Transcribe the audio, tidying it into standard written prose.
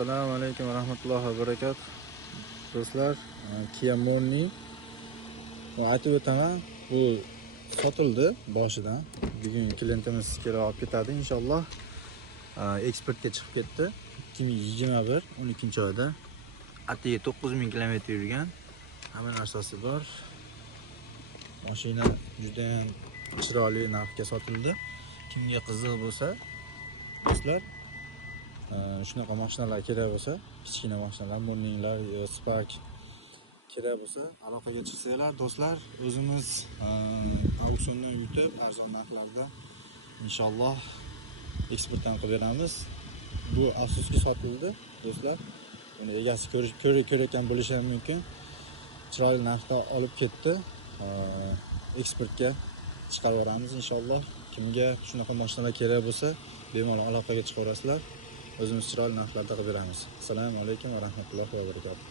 Assalomu alaykum va rahmatullohi va barakatuh. Do'stlar, Kia Morning aytib o'taman, bu sotildi boshidan. Bugun klientimiz kelib olib ketadi inshaalloh. Eksportga chiqib ketdi. 2021 12-oyda. Atigi 9000 km yurgan. Hamma narsasi bor. Mashina juda ham chiroyli narxga sotildi. Kimga qiziq bo'lsa, do'stlar, shunaqa mashinalar kerak bo'lsa, kichkina mashinalar, Morninglar, Spark kerak bo'lsa, aloqaga chiqsanglar do'stlar, o'zimiz auksionni yutib arzon narxlarda inshaalloh eksportdan qilib beramiz. Bu afsuski sotildi do'stlar. Buni egasi ko'rayotgan bo'lishi ham mumkin. Chiroyli narxda olib ketdi. Eksportga chiqarib yuboramiz inshaalloh. Kimga shunaqa mashinalar kerak bo'lsa, bemalol aloqaga chiqaverasizlar. O'zimiz chiroyli narxlarda qilib beramiz. Assalomu alaykum va rahmatullohi va barakatuh.